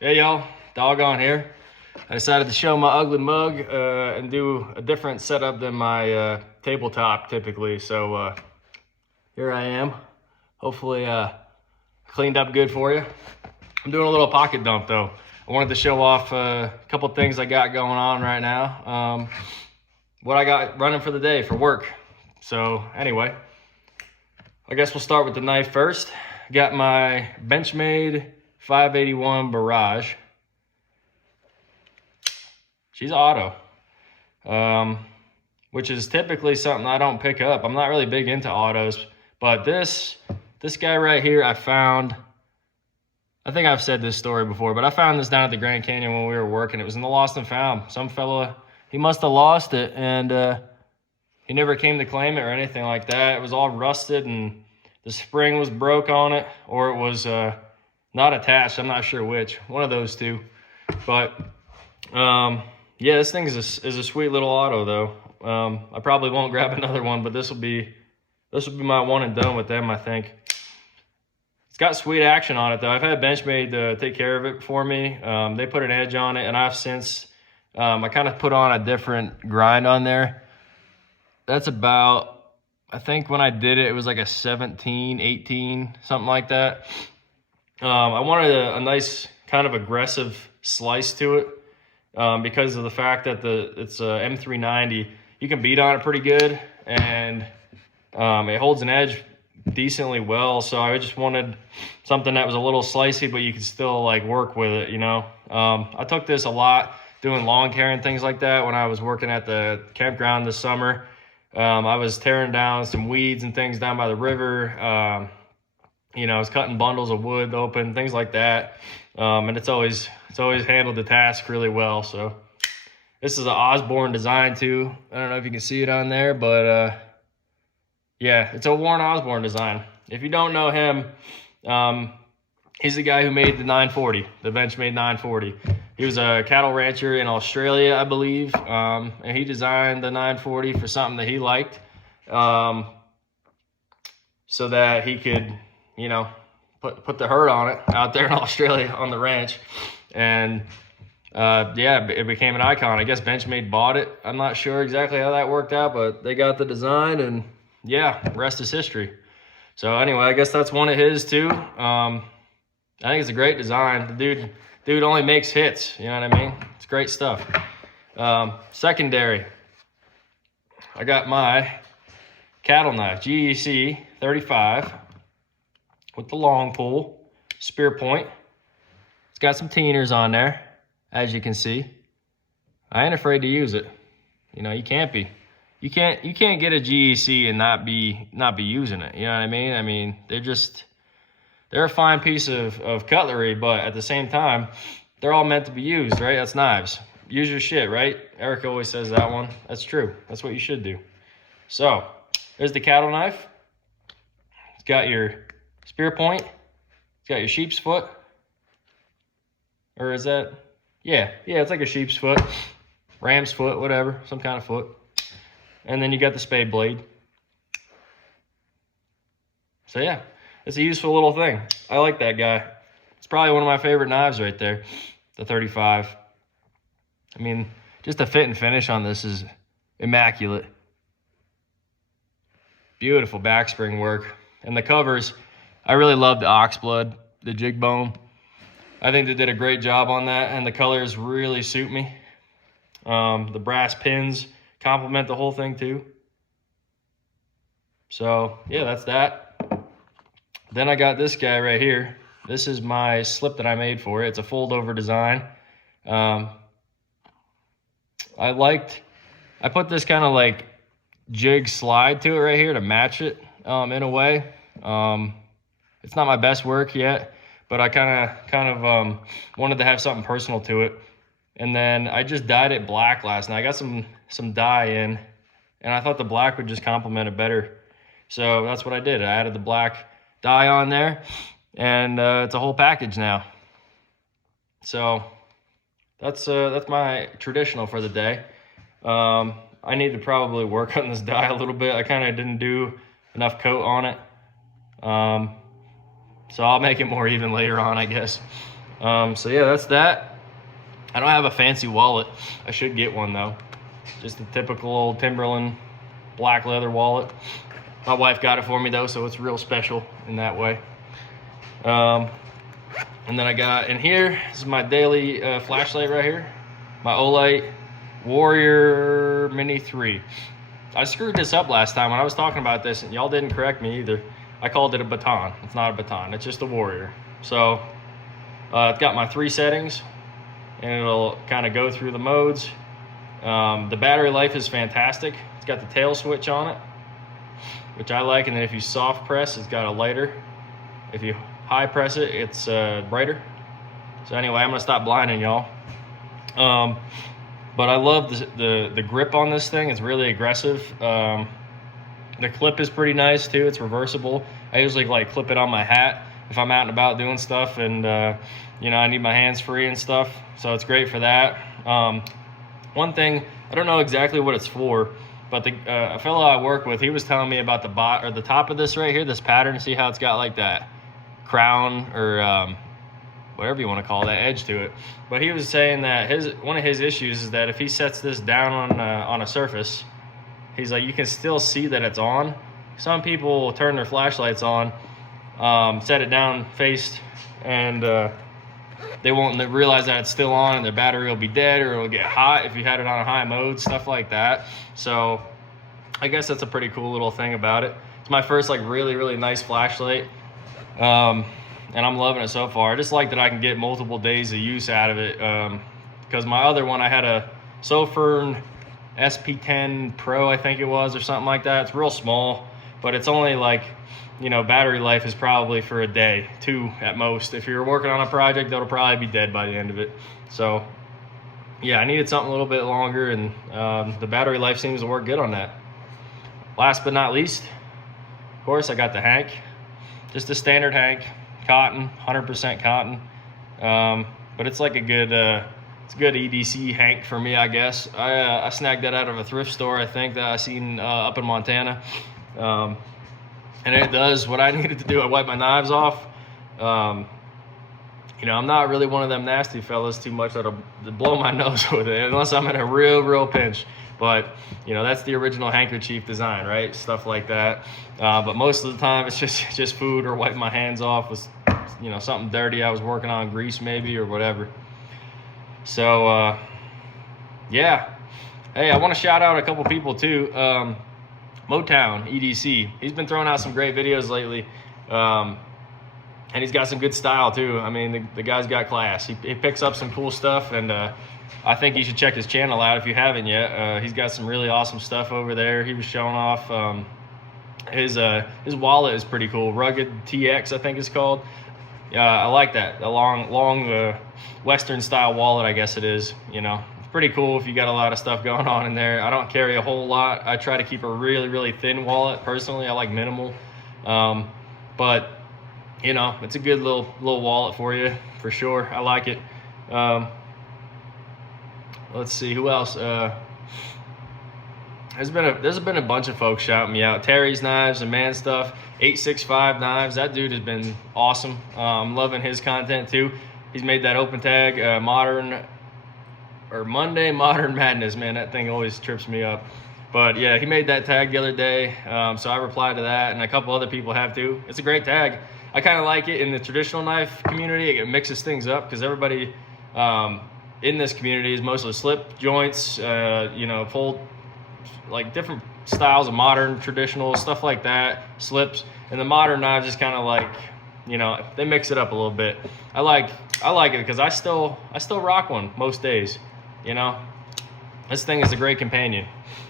Hey y'all, Doggone here. I decided to show my ugly mug and do a different setup than my tabletop typically. So here I am. Hopefully cleaned up good for you. I'm doing a little pocket dump though. I wanted to show off a couple things I got going on right now. What I got running for the day for work. So anyway, I guess we'll start with the knife first. Got my Benchmade 581 Barrage. She's auto, which is typically something I don't pick up. I'm not really big into autos, but this guy right here I found. I think I've said this story before, but I found this down at the Grand Canyon when we were working. It was in the Lost and Found. Some fella, he must have lost it, and he never came to claim it or anything like that. It was all rusted, and the spring was broke on it, or it was not attached. I'm not sure which. One of those two. But yeah, this thing is a sweet little auto though. I probably won't grab another one, but this will be my one and done with them, I think. It's got sweet action on it though. I've had Benchmade take care of it for me. They put an edge on it, and I've since I kind of put on a different grind on there. That's about, I think when I did it, it was like a 17, 18, something like that. I wanted a nice kind of aggressive slice to it because of the fact that it's a M390. You can beat on it pretty good, and it holds an edge decently well. So I just wanted something that was a little slicey, but you could still like work with it, you know. I took this a lot doing lawn care and things like that when I was working at the campground this summer. I was tearing down some weeds and things down by the river. You know, I was cutting bundles of wood open, things like that. And it's always handled the task really well. So this is an Osborne design too. I don't know if you can see it on there, but yeah, it's a Warren Osborne design. If you don't know him, he's the guy who made the 940, the Benchmade 940. He was a cattle rancher in Australia, I believe, and he designed the 940 for something that he liked, so that he could, you know, put the herd on it out there in Australia on the ranch. And yeah, it became an icon. I guess Benchmade bought it. I'm not sure exactly how that worked out, but they got the design, and yeah, rest is history. So anyway, I guess that's one of his too. I think it's a great design. The dude only makes hits, you know what I mean? It's great stuff. Secondary, I got my cattle knife, GEC 35 with the long pull, spear point. It's got some teeners on there, as you can see. I ain't afraid to use it. You know, you can't be. You can't get a GEC and not be using it. You know what I mean? I mean, they're a fine piece of cutlery, but at the same time, they're all meant to be used, right? That's knives. Use your shit, right? Eric always says that one. That's true. That's what you should do. So, there's the cattle knife. It's got your spear point. It's got your sheep's foot. Or is that? Yeah, it's like a sheep's foot, ram's foot, whatever, some kind of foot. And then you got the spade blade. So yeah, it's a useful little thing. I like that guy. It's probably one of my favorite knives right there, the 35. I mean, just the fit and finish on this is immaculate. Beautiful back spring work. And the covers, I really love the oxblood, the jig bone. I think they did a great job on that, and the colors really suit me. The brass pins complement the whole thing too. So yeah, that's that. Then I got this guy right here. This is my slip that I made for it. It's a fold over design. I put this kind of like jig slide to it right here to match it in a way. It's not my best work yet, but I kind of wanted to have something personal to it. And then I just dyed it black last night. I got some dye in, and I thought the black would just complement it better. So that's what I did. I added the black dye on there, and it's a whole package now. So that's my traditional for the day. I need to probably work on this dye a little bit. I kind of didn't do enough coat on it. So I'll make it more even later on, I guess. So yeah, that's that. I don't have a fancy wallet. I should get one though. Just a typical old Timberland black leather wallet. My wife got it for me though, so it's real special in that way. And then I got in here, this is my daily flashlight right here. My Olight Warrior Mini 3. I screwed this up last time when I was talking about this, and y'all didn't correct me either. I called it a baton. It's not a baton, it's just a Warrior. So it's got my 3 settings, and it'll kind of go through the modes. The battery life is fantastic. It's got the tail switch on it, which I like, and then if you soft press, it's got a lighter. If you high press it, it's brighter. So anyway, I'm gonna stop blinding y'all. But I love the grip on this thing. It's really aggressive. The clip is pretty nice too. It's reversible. I usually like clip it on my hat if I'm out and about doing stuff, and you know, I need my hands free and stuff. So it's great for that. One thing, I don't know exactly what it's for, but a fellow I work with, he was telling me about the top of this right here, this pattern. See how it's got like that crown or whatever you want to call that edge to it. But he was saying that one of his issues is that if he sets this down on a surface, he's like, you can still see that it's on. Some people will turn their flashlights on, set it down faced, and they won't realize that it's still on, and their battery will be dead, or it'll get hot if you had it on a high mode, stuff like that. So I guess that's a pretty cool little thing about it. It's my first like really nice flashlight, and I'm loving it so far. I just like that I can get multiple days of use out of it, because my other one, I had a Sofern SP10 Pro, I think it was, or something like that. It's real small, but it's only like, you know, battery life is probably for a day, 2 at most. If you're working on a project, it'll probably be dead by the end of it. So yeah, I needed something a little bit longer, and the battery life seems to work good on that. Last but not least, of course, I got the Hank. Just a standard Hank, cotton, 100% cotton. But it's like a good EDC Hank for me, I guess. I snagged that out of a thrift store, I think, that I seen up in Montana. And it does what I needed to do. I wipe my knives off. You know, I'm not really one of them nasty fellas too much that'll blow my nose with it, unless I'm in a real pinch. But, you know, that's the original handkerchief design, right? Stuff like that. But most of the time, it's just food or wiping my hands off with, you know, something dirty I was working on, grease maybe, or whatever. So, yeah. Hey, I want to shout out a couple people too. Motown EDC. He's been throwing out some great videos lately. And he's got some good style too. I mean, the guy's got class. He picks up some cool stuff, and I think you should check his channel out if you haven't yet. He's got some really awesome stuff over there. He was showing off his wallet is pretty cool. Rugged TX, I think it's called. I like that. The long Western style wallet, I guess it is. You know, it's pretty cool if you got a lot of stuff going on in there. I don't carry a whole lot. I try to keep a really thin wallet. Personally, I like minimal. But you know, it's a good little wallet for you, for sure. I like it. Let's see, who else? There's been a bunch of folks shouting me out. Terry's Knives and Man Stuff, 865 Knives. That dude has been awesome. I'm loving his content too. He's made that open tag, Monday Modern Madness. Man, that thing always trips me up. But yeah, he made that tag the other day. So I replied to that, and a couple other people have too. It's a great tag. I kind of like it in the traditional knife community. It mixes things up because everybody in this community is mostly slip joints, you know, full, like different styles of modern, traditional, stuff like that, slips. And the modern knives is kind of like, you know, they mix it up a little bit. I like it because I still rock one most days, you know. This thing is a great companion.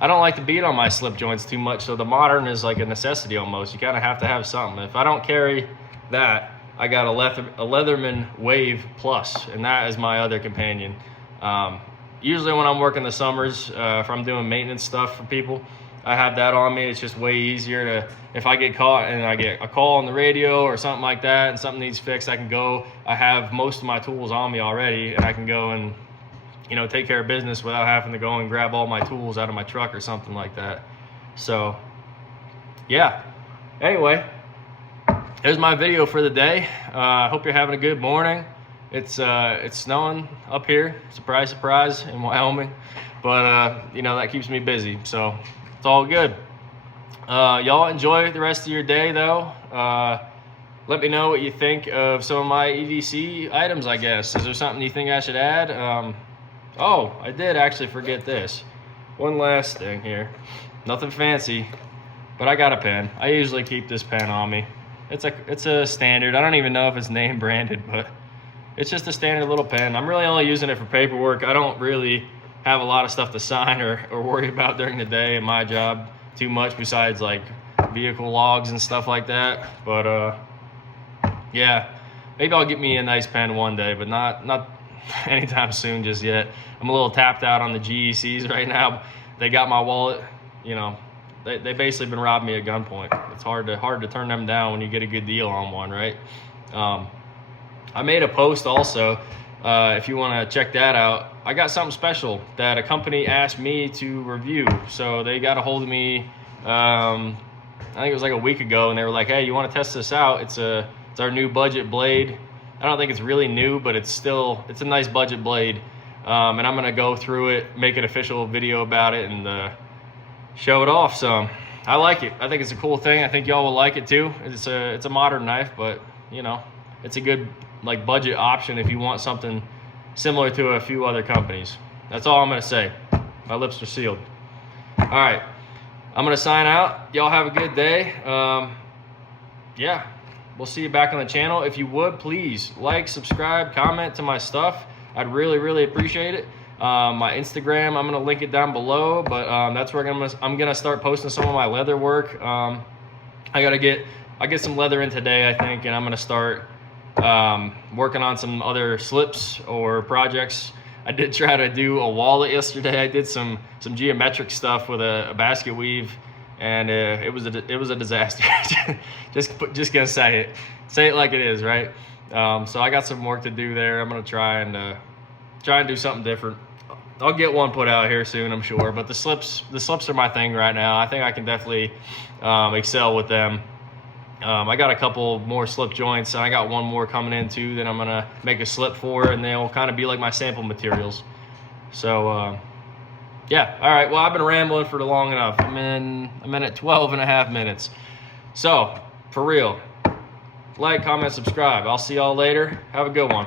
I don't like to beat on my slip joints too much, so the modern is like a necessity almost. You kind of have to have something. If I don't carry that, I got a Leatherman Wave Plus, and that is my other companion. Usually when I'm working the summers, if I'm doing maintenance stuff for people, I have that on me. It's just way easier to, if I get caught and I get a call on the radio or something like that and something needs fixed, I can go. I have most of my tools on me already, and I can go and, you know, take care of business without having to go and grab all my tools out of my truck or something like that. So yeah, anyway, there's my video for the day. I hope you're having a good morning. It's snowing up here, surprise, surprise, in Wyoming. But, you know, that keeps me busy, so it's all good. Y'all enjoy the rest of your day, though. Let me know what you think of some of my EDC items, I guess. Is there something you think I should add? Oh, I did actually forget this. One last thing here. Nothing fancy, but I got a pen. I usually keep this pen on me. It's a standard. I don't even know if it's name branded, but it's just a standard little pen. I'm really only using it for paperwork. I don't really have a lot of stuff to sign or worry about during the day in my job too much, besides like vehicle logs and stuff like that. But yeah, maybe I'll get me a nice pen one day, but not anytime soon just yet. I'm a little tapped out on the GECs right now. They got my wallet. You know, they basically been robbing me at gunpoint. It's hard to turn them down when you get a good deal on one, right? I made a post also, if you want to check that out. I got something special that a company asked me to review. So they got a hold of me, I think it was like a week ago, and they were like, hey, you want to test this out? It's our new budget blade. I don't think it's really new, but it's a nice budget blade. And I'm going to go through it, make an official video about it, and show it off. So I like it. I think it's a cool thing. I think y'all will like it too. It's a modern knife, but you know, it's a good like budget option if you want something similar to a few other companies. That's all I'm going to say. My lips are sealed. All right. I'm going to sign out. Y'all have a good day. Yeah. We'll see you back on the channel. If you would, please like, subscribe, comment to my stuff. I'd really, really appreciate it. My Instagram, I'm going to link it down below, but that's where I'm going to start posting some of my leather work. I get some leather in today, I think, and I'm going to start working on some other slips or projects. I did try to do a wallet yesterday. I did some geometric stuff with a basket weave, and it was a disaster. just gonna say it like it is, right? So I got some work to do there. I'm gonna try and do something different. I'll get one put out here soon, I'm sure. But the slips are my thing right now. I think I can definitely excel with them. I got a couple more slip joints, and I got one more coming in too that I'm gonna make a slip for, and they'll kind of be like my sample materials. So yeah, all right. Well, I've been rambling for long enough. I'm in at 12 and a half minutes. So for real, like, comment, subscribe. I'll see y'all later. Have a good one.